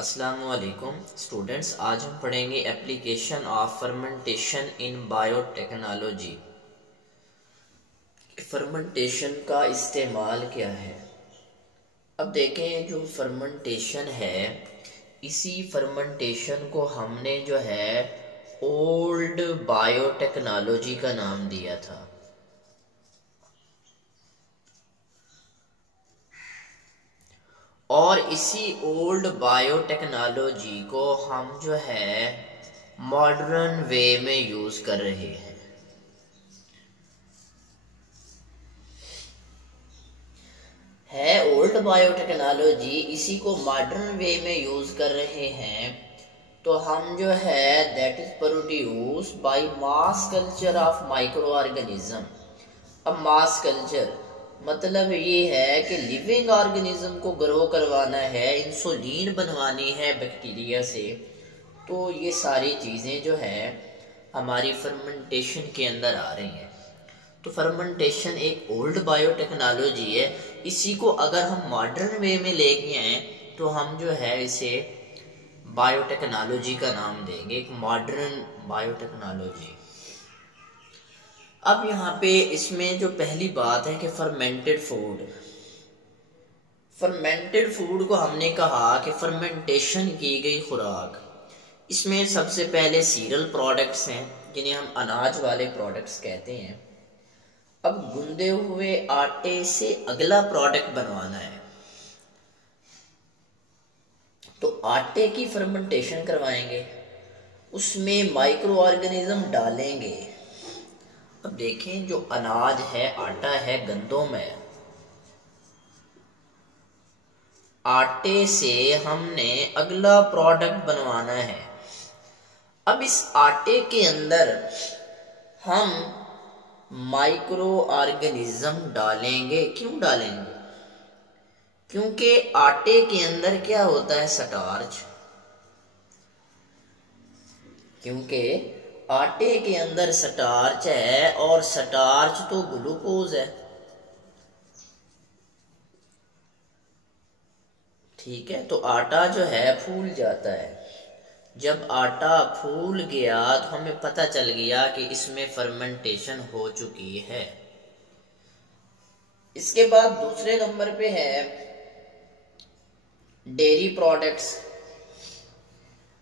अस्सलामुअलैकुम स्टूडेंट्स, आज हम पढ़ेंगे application of fermentation in biotechnology. Fermentation का इस्तेमाल क्या है। अब देखें, जो फर्मेंटेशन है, इसी फर्मेंटेशन को हमने जो है ओल्ड बायोटेक्नोलॉजी का नाम दिया था। और इसी ओल्ड बायोटेक्नोलॉजी को हम जो है मॉडर्न वे में यूज कर रहे हैं। ओल्ड बायोटेक्नोलॉजी, इसी को मॉडर्न वे में यूज कर रहे हैं। तो हम जो है that is produce by mass culture of micro organism. अब मास कल्चर मतलब ये है कि लिविंग ऑर्गेनिज्म को ग्रो करवाना है, इंसुलिन बनवानी है बैक्टीरिया से। तो ये सारी चीज़ें जो है हमारी फर्मेंटेशन के अंदर आ रही हैं। तो फर्मेंटेशन एक ओल्ड बायोटेक्नोलॉजी है। इसी को अगर हम मॉडर्न वे में लेके आए तो हम जो है इसे बायोटेक्नोलॉजी का नाम देंगे, एक मॉडर्न बायोटेक्नोलॉजी। अब यहाँ पे इसमें जो पहली बात है कि फर्मेंटेड फूड को हमने कहा कि फर्मेंटेशन की गई खुराक। इसमें सबसे पहले सीरियल प्रोडक्ट्स हैं जिन्हें हम अनाज वाले प्रोडक्ट्स कहते हैं। अब गूंदे हुए आटे से अगला प्रोडक्ट बनवाना है तो आटे की फर्मेंटेशन करवाएंगे, उसमें माइक्रो ऑर्गेनिज्म डालेंगे। अब देखें, जो अनाज है, आटा है, गंदम है, आटे से हमने अगला प्रोडक्ट बनवाना है। अब इस आटे के अंदर हम माइक्रो ऑर्गेनिज्म डालेंगे। क्यों डालेंगे? क्योंकि आटे के अंदर क्या होता है, स्टार्च। क्योंकि आटे के अंदर स्टार्च है और स्टार्च तो ग्लूकोज है। ठीक है, तो आटा जो है फूल जाता है। जब आटा फूल गया तो हमें पता चल गया कि इसमें फर्मेंटेशन हो चुकी है। इसके बाद दूसरे नंबर पे है डेयरी प्रोडक्ट्स।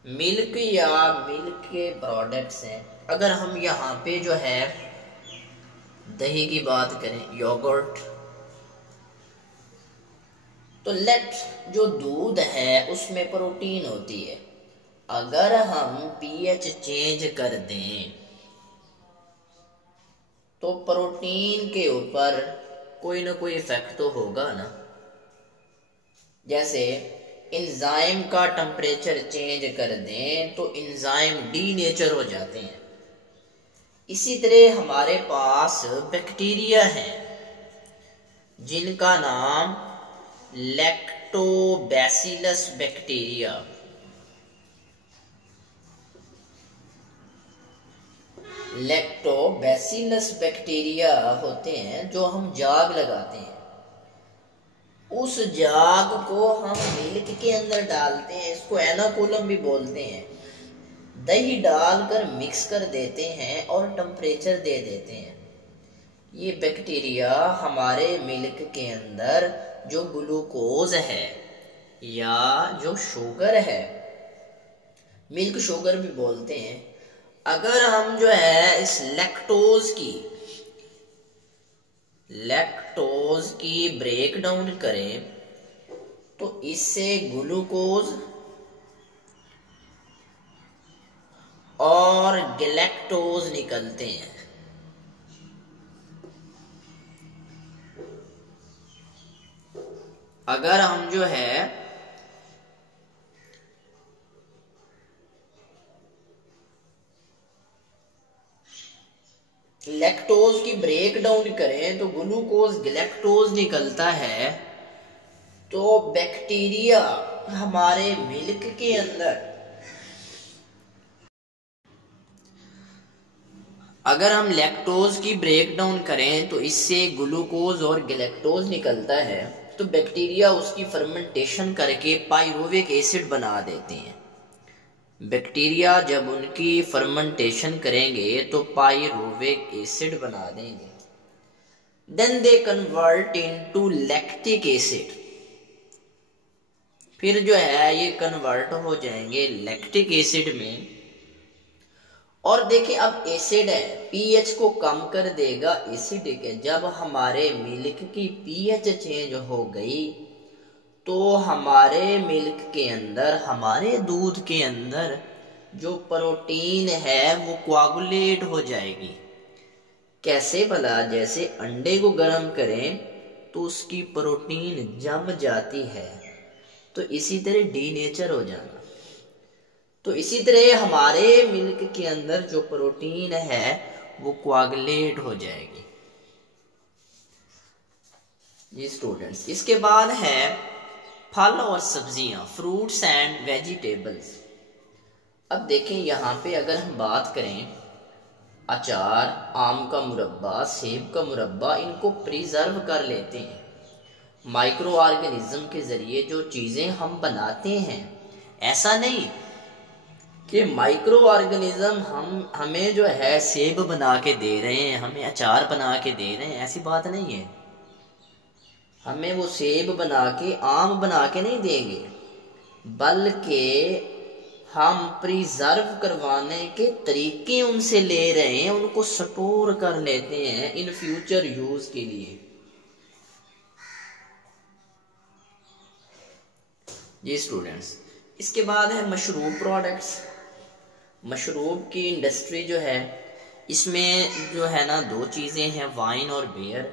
मिल्क या मिल्क के प्रोडक्ट्स हैं। अगर हम यहाँ पे जो है दही की बात करें, योगर्ट, तो जो दूध है उसमें प्रोटीन होती है। अगर हम पीएच चेंज कर दें तो प्रोटीन के ऊपर कोई ना कोई इफेक्ट तो होगा ना। जैसे एंजाइम का टेम्परेचर चेंज कर दें तो एंजाइम डीनेचर हो जाते हैं। इसी तरह हमारे पास बैक्टीरिया हैं जिनका नाम लैक्टोबैसिलस बैक्टीरिया। लैक्टोबैसिलस बैक्टीरिया होते हैं जो हम जाग लगाते हैं। उस जाग को हम मिल्क के अंदर डालते हैं, इसको एनाकोलम भी बोलते हैं। दही डालकर मिक्स कर देते हैं और टेम्परेचर दे देते हैं। ये बैक्टीरिया हमारे मिल्क के अंदर जो ग्लूकोज है या जो शुगर है, मिल्क शुगर भी बोलते हैं, अगर हम जो है इस लैक्टोज की ब्रेक डाउन करें तो इससे ग्लूकोज और गैलेक्टोज निकलते हैं। अगर हम जो है लैक्टोज की ब्रेक डाउन करें तो ग्लूकोज गैलेक्टोज निकलता है। तो बैक्टीरिया हमारे मिल्क के अंदर, अगर हम लैक्टोज की ब्रेक डाउन करें तो इससे ग्लूकोज और गैलेक्टोज निकलता है। तो बैक्टीरिया उसकी फर्मेंटेशन करके पाइरुविक एसिड बना देते हैं। बैक्टीरिया जब उनकी फर्मेंटेशन करेंगे तो पाइरुविक एसिड बना देंगे। Then they convert into lactic acid, फिर जो है ये कन्वर्ट हो जाएंगे लैक्टिक एसिड में। और देखिए अब एसिड है, पीएच को कम कर देगा एसिडिक है। जब हमारे मिल्क की पीएच चेंज हो गई तो हमारे मिल्क के अंदर, हमारे दूध के अंदर जो प्रोटीन है वो कोआगुलेट हो जाएगी। कैसे भला? जैसे अंडे को गर्म करें तो उसकी प्रोटीन जम जाती है, तो इसी तरह डीनेचर हो जाना। तो इसी तरह हमारे मिल्क के अंदर जो प्रोटीन है वो कोआगुलेट हो जाएगी। जी स्टूडेंट्स, इसके बाद है फल और सब्जियां, फ्रूट्स एंड वेजिटेबल्स। अब देखें यहाँ पे अगर हम बात करें अचार, आम का मुरब्बा, सेब का मुरब्बा, इनको प्रिजर्व कर लेते हैं। माइक्रो ऑर्गेनिज्म के जरिए जो चीज़ें हम बनाते हैं, ऐसा नहीं कि माइक्रो ऑर्गेनिज्म हमें जो है सेब बना के दे रहे हैं, हमें अचार बना के दे रहे हैं, ऐसी बात नहीं है। हमें वो सेब बना के, आम बना के नहीं देंगे, बल्कि हम प्रिजर्व करवाने के तरीके उनसे ले रहे हैं, उनको स्टोर कर लेते हैं इन फ्यूचर यूज के लिए। जी स्टूडेंट्स, इसके बाद है मशरूब प्रोडक्ट्स। मशरूब की इंडस्ट्री जो है, इसमें जो है ना दो चीज़ें हैं, वाइन और बियर।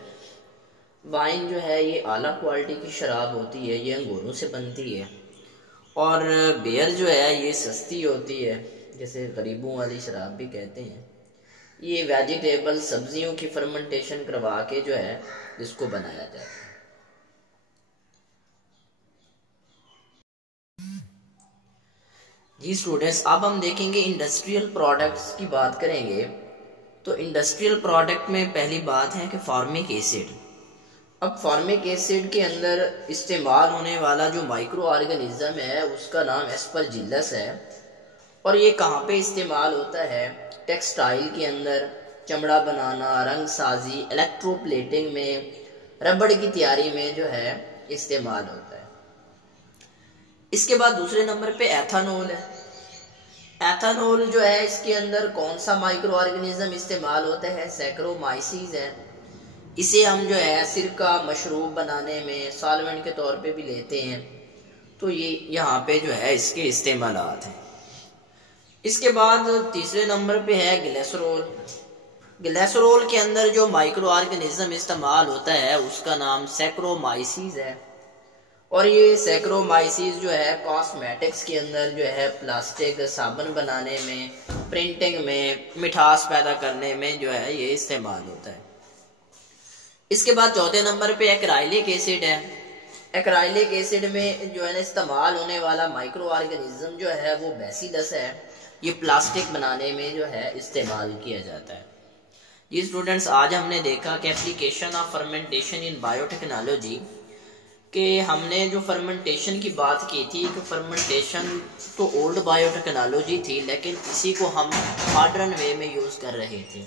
वाइन जो है ये आला क्वालिटी की शराब होती है, ये अंगूरों से बनती है। और बियर जो है ये सस्ती होती है, जैसे गरीबों वाली शराब भी कहते हैं। ये वेजिटेबल, सब्जियों की फर्मेंटेशन करवा के जो है इसको बनाया जाता है। जी स्टूडेंट्स, अब हम देखेंगे इंडस्ट्रियल प्रोडक्ट्स की बात करेंगे। तो इंडस्ट्रियल प्रोडक्ट में पहली बात है कि फॉर्मिक एसिड। अब फॉर्मिक एसिड के अंदर इस्तेमाल होने वाला जो माइक्रो ऑर्गेनिज्म है उसका नाम एस्परजिलस है। और ये कहाँ पे इस्तेमाल होता है? टेक्सटाइल के अंदर, चमड़ा बनाना, रंग साजी, इलेक्ट्रोप्लेटिंग में, रबड़ की तैयारी में जो है इस्तेमाल होता है। इसके बाद दूसरे नंबर पे एथानॉल है। एथानॉल जो है इसके अंदर कौन सा माइक्रो ऑर्गेनिज्म इस्तेमाल होता है? सैक्रोमाइसीस है। इसे हम जो है सिरका, मशरूब बनाने में सॉल्वेंट के तौर पे भी लेते हैं। तो ये यहाँ पे जो है इसके इस्तेमालात हैं। इसके बाद तीसरे नंबर पे है ग्लिसरॉल। ग्लिसरॉल के अंदर जो माइक्रो ऑर्गेनिज्म इस्तेमाल होता है उसका नाम सैक्रोमाइसीस है। और ये सैक्रोमाइसीस जो है कॉस्मेटिक्स के अंदर जो है प्लास्टिक, साबुन बनाने में, प्रिंटिंग में, मिठास पैदा करने में जो है ये इस्तेमाल होता है। इसके बाद चौथे नंबर पे एक्राइलिक एसिड है। एक्राइलिक एसिड में जो है ना इस्तेमाल होने वाला माइक्रो ऑर्गेनिज्म जो है वो बैसिलस है। ये प्लास्टिक बनाने में जो है इस्तेमाल किया जाता है। जी स्टूडेंट्स, आज हमने देखा कि application of fermentation in biotechnology, कि हमने जो फर्मेंटेशन की बात की थी कि फर्मेंटेशन तो ओल्ड बायोटेक्नोलॉजी थी, लेकिन इसी को हम मॉडर्न वे में यूज़ कर रहे थे।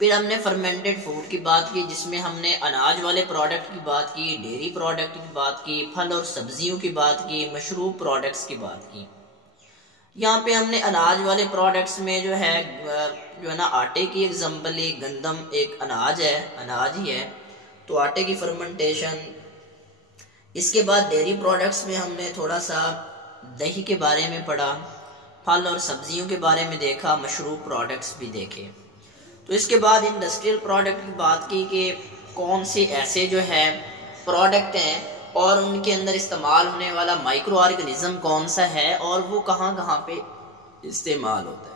फिर हमने फर्मेंटेड फूड की बात की, जिसमें हमने अनाज वाले प्रोडक्ट की बात की, डेयरी प्रोडक्ट की बात की, फल और सब्जियों की बात की, मशरूब प्रोडक्ट्स की बात की। यहाँ पे हमने अनाज वाले प्रोडक्ट्स में जो है ना आटे की एग्जाम्पल ली। गंदम एक अनाज है, अनाज ही है, तो आटे की फर्मेंटेशन। इसके बाद डेयरी प्रोडक्ट्स में हमने थोड़ा सा दही के बारे में पढ़ा, फल और सब्जियों के बारे में देखा, मशरूब प्रोडक्ट्स भी देखे। तो इसके बाद इंडस्ट्रियल प्रोडक्ट की बात की कि कौन से ऐसे जो है प्रोडक्ट हैं और उनके अंदर इस्तेमाल होने वाला माइक्रो ऑर्गेनिज्म कौन सा है और वो कहाँ कहाँ पे इस्तेमाल होता है।